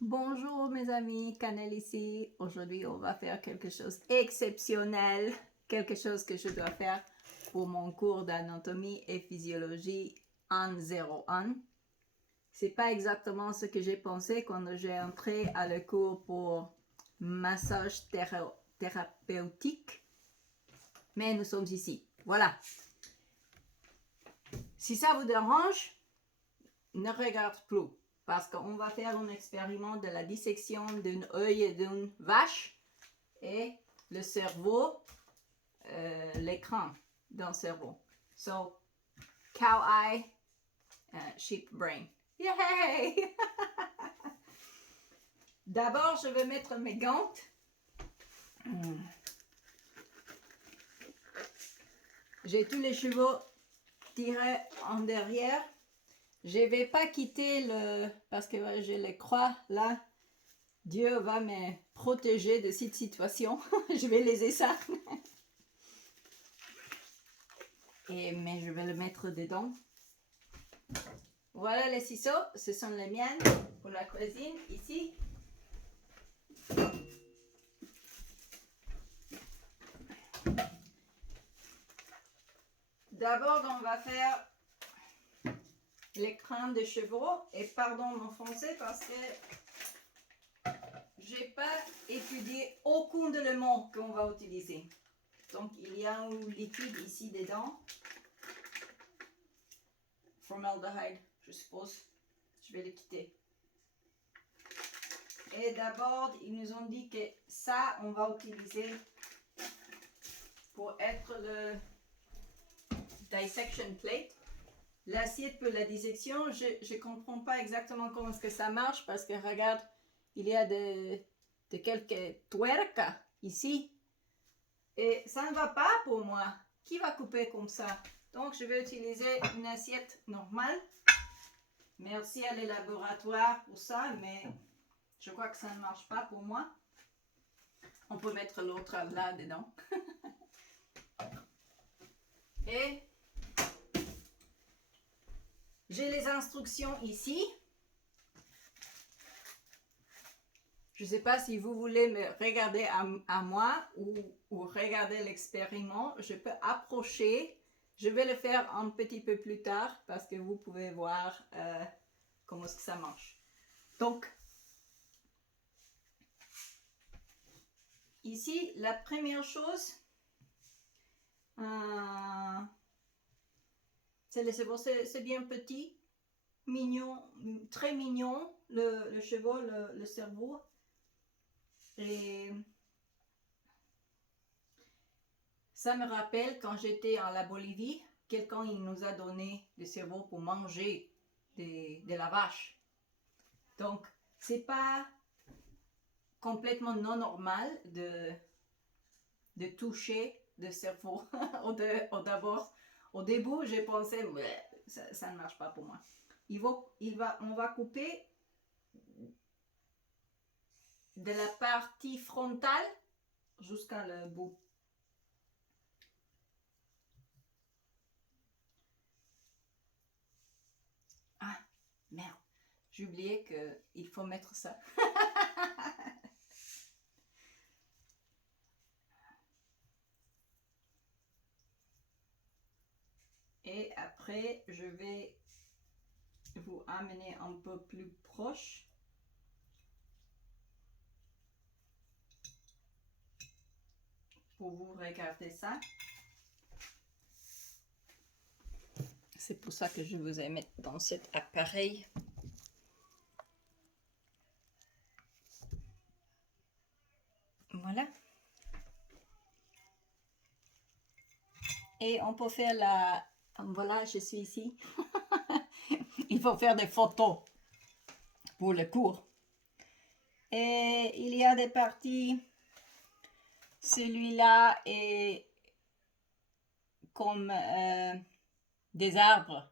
Bonjour mes amis, Canel ici. Aujourd'hui, on va faire quelque chose d'exceptionnel, quelque chose que je dois faire pour mon cours d'anatomie et physiologie en 01. C'est pas exactement ce que j'ai pensé quand j'ai entré à le cours pour massage thérapeutique, mais nous sommes ici. Voilà. Si ça vous dérange, ne regarde plus. Parce qu'on va faire un expériment de la dissection d'un œil et d'une vache et le cerveau, l'écran d'un cerveau. So, cow eye, sheep brain. Yay! D'abord, je vais mettre mes gants. J'ai tous les chevaux tirés en derrière. Je ne vais pas quitter parce que j'ai les croix là. Dieu va me protéger de cette situation. Je vais laisser ça. Mais je vais le mettre dedans. Voilà les ciseaux. Ce sont les miennes pour la cuisine. Ici. D'abord, on va faire les crânes de chevaux. Et pardon mon français parce que j'ai pas étudié aucun élément qu'on va utiliser. Donc, il y a un liquide ici dedans. Formaldehyde, je suppose. Je vais le quitter. Et d'abord, ils nous ont dit que ça, on va utiliser pour être le dissection plate. L'assiette pour la dissection, je ne comprends pas exactement comment est-ce que ça marche parce que regarde, il y a de quelques tuercas ici. Et ça ne va pas pour moi. Qui va couper comme ça? Donc, je vais utiliser une assiette normale. Merci à les laboratoires pour ça, mais je crois que ça ne marche pas pour moi. On peut mettre l'autre là dedans. Et j'ai les instructions ici. Je ne sais pas si vous voulez me regarder à moi ou regarder l'expériment. Je peux approcher. Je vais le faire un petit peu plus tard parce que vous pouvez voir comment est-ce que ça marche. Donc, ici, la première chose, c'est les chevaux. C'est bien petit, mignon, très mignon, le chevaux, le cerveau. Et ça me rappelle quand j'étais en la Bolivie, quelqu'un il nous a donné des cerveaux pour manger de la vache. Donc, c'est pas complètement non normal de toucher de cerveau. D'abord, au début, j'ai pensé, ça ne marche pas pour moi. On va couper de la partie frontale jusqu'à le bout. Ah, merde. J'ai oublié qu'il faut mettre ça. Et après, je vais vous amener un peu plus proche. Pour vous regarder ça. C'est pour ça que je vous ai mis dans cet appareil. Voilà. Et on peut faire la... Voilà, je suis ici. Il faut faire des photos pour le cours. Et il y a des parties. Celui-là est comme des arbres.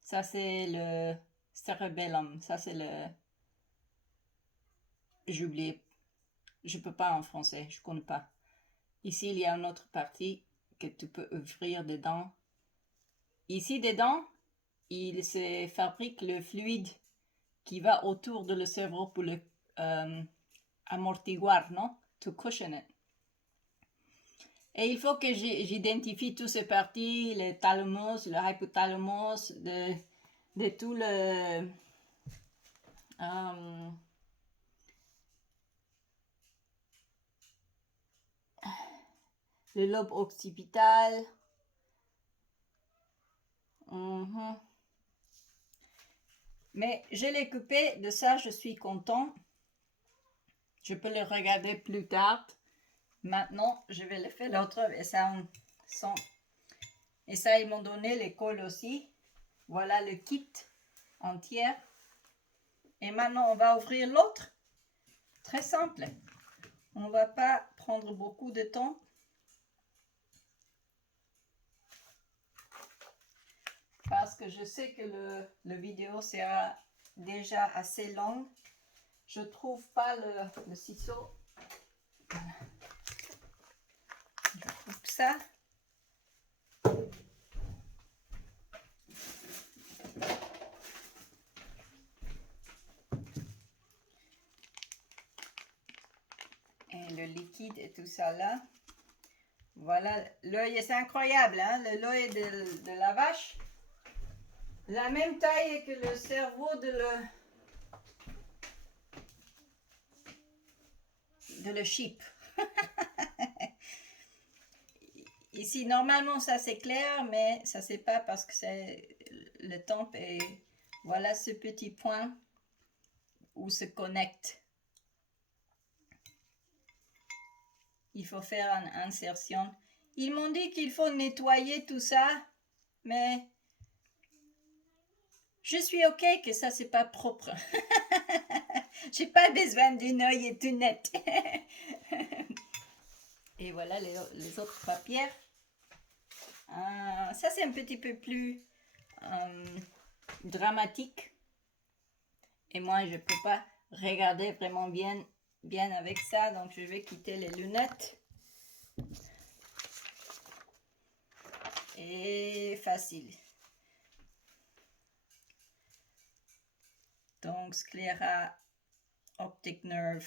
Ça, c'est le cerebellum. Ça, c'est le... J'ai oublié. Je ne peux pas en français. Je ne connais pas. Ici, il y a une autre partie que tu peux ouvrir dedans. Ici, dedans, il se fabrique le fluide qui va autour de le cerveau pour le amortiguer, non? To cushion it. Et il faut que j'identifie toutes ces parties, le thalamus, le hypothalamus, de tout le lobe occipital. Mais je l'ai coupé, de ça je suis content. Je peux le regarder plus tard. Maintenant, je vais le faire l'autre. Et ça, ils m'ont donné les cols aussi. Voilà le kit entier. Et maintenant, on va ouvrir l'autre. Très simple. On ne va pas prendre beaucoup de temps. Parce que je sais que le vidéo sera déjà assez long. Je trouve pas le ciseau. Voilà. Je coupe ça. Et le liquide et tout ça là. Voilà, l'œil, c'est incroyable, hein? L'œil de la vache. La même taille que le cerveau de le sheep. Ici, normalement, ça c'est clair, mais ça c'est pas parce que c'est le temple et voilà ce petit point où se connecte. Il faut faire une insertion. Ils m'ont dit qu'il faut nettoyer tout ça, mais je suis ok que ça c'est pas propre. J'ai pas besoin d'un œil tout net. Et voilà les autres papiers. Ça c'est un petit peu plus dramatique. Et moi je peux pas regarder vraiment bien avec ça, donc je vais quitter les lunettes. Et facile. Donc scléra optic nerve.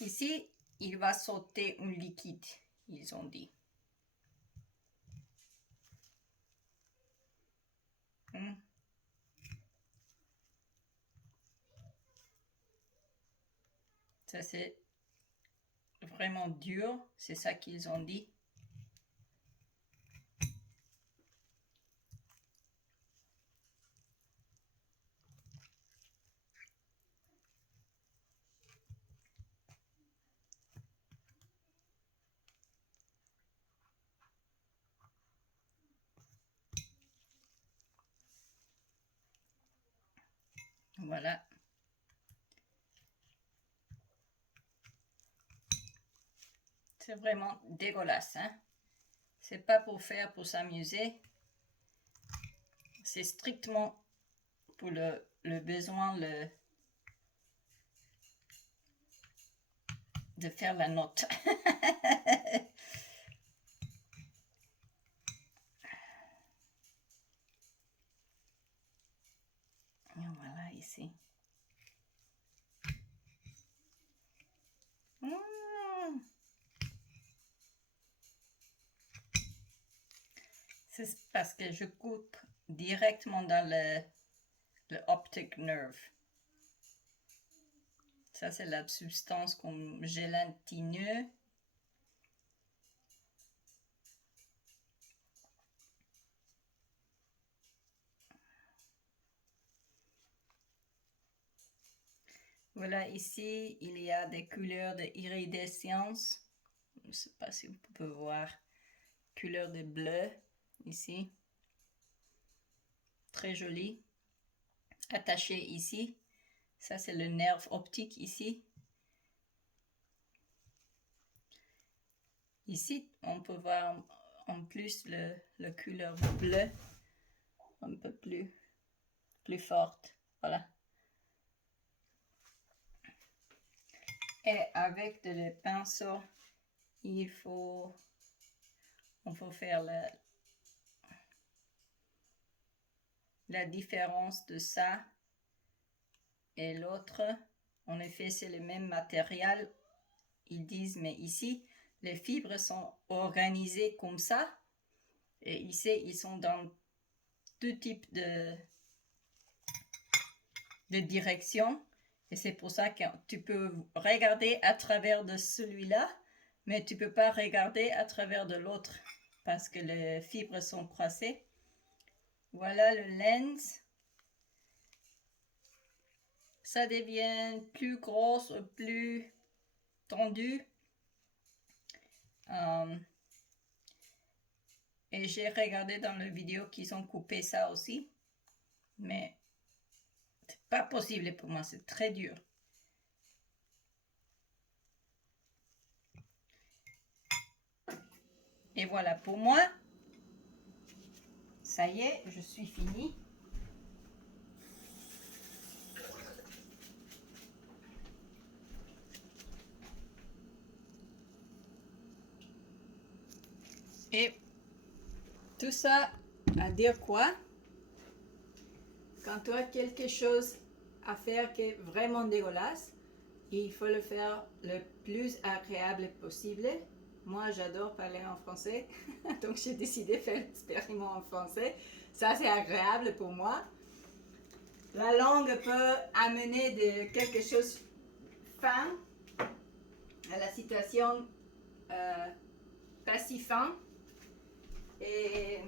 Ici, il va sauter un liquide, ils ont dit. Ça c'est vraiment dur, c'est ça qu'ils ont dit. Voilà. C'est vraiment dégueulasse, hein? C'est pas pour faire pour s'amuser. C'est strictement pour le besoin de faire la note. Voilà ici. C'est parce que je coupe directement dans le optic nerve. Ça, c'est la substance comme gélatineux. Voilà, ici, il y a des couleurs d'iridescence. Je ne sais pas si vous pouvez voir. Couleur de bleu, ici. Très joli. Attaché ici. Ça, c'est le nerf optique ici. Ici, on peut voir en plus le couleur bleu. Un peu plus forte. Voilà. Et avec le pinceau, on faut faire la différence de ça et l'autre. En effet, c'est le même matériel. Ils disent, mais ici, les fibres sont organisées comme ça. Et ici, ils sont dans deux types de directions. Et c'est pour ça que tu peux regarder à travers de celui-là, mais tu peux pas regarder à travers de l'autre parce que les fibres sont croisées. Voilà le lens. Ça devient plus gros, plus tendu. Et j'ai regardé dans la vidéo qu'ils ont coupé ça aussi. Mais c'est pas possible pour moi, c'est très dur. Et voilà, pour moi, ça y est, je suis finie. Et tout ça à dire quoi? Quand tu as quelque chose à faire qui est vraiment dégueulasse, il faut le faire le plus agréable possible. Moi, j'adore parler en français, donc j'ai décidé de faire l'expériment en français. Ça, c'est agréable pour moi. La langue peut amener de quelque chose de fin à la situation pas si fin. Et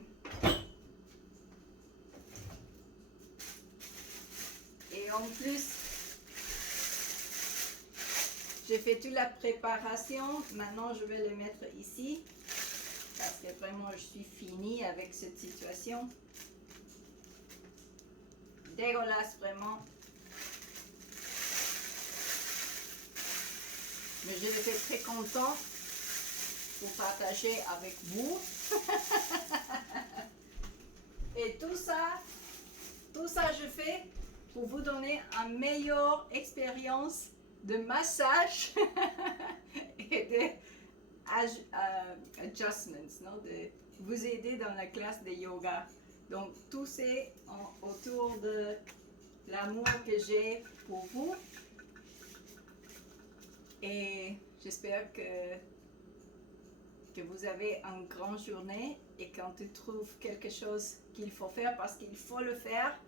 en plus, j'ai fait toute la préparation. Maintenant, je vais les mettre ici. Parce que vraiment, je suis finie avec cette situation. Dégueulasse, vraiment. Mais je suis très content pour partager avec vous. Et tout ça je fais pour vous donner une meilleure expérience de massage et de adjustments, non? De vous aider dans la classe de yoga. Donc tout c'est autour de l'amour que j'ai pour vous. Et j'espère que vous avez une grande journée et quand tu trouves quelque chose qu'il faut faire parce qu'il faut le faire,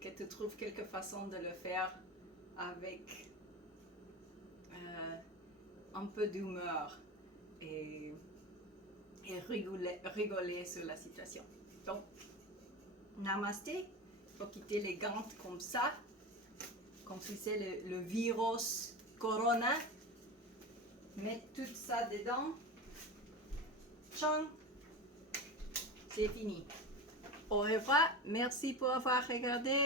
que tu trouves quelque façon de le faire avec un peu d'humeur et rigoler sur la situation. Donc, namasté, il faut quitter les gants comme ça, comme si c'est le virus corona. Mettre tout ça dedans. Tchang, c'est fini. Au revoir, merci pour avoir regardé.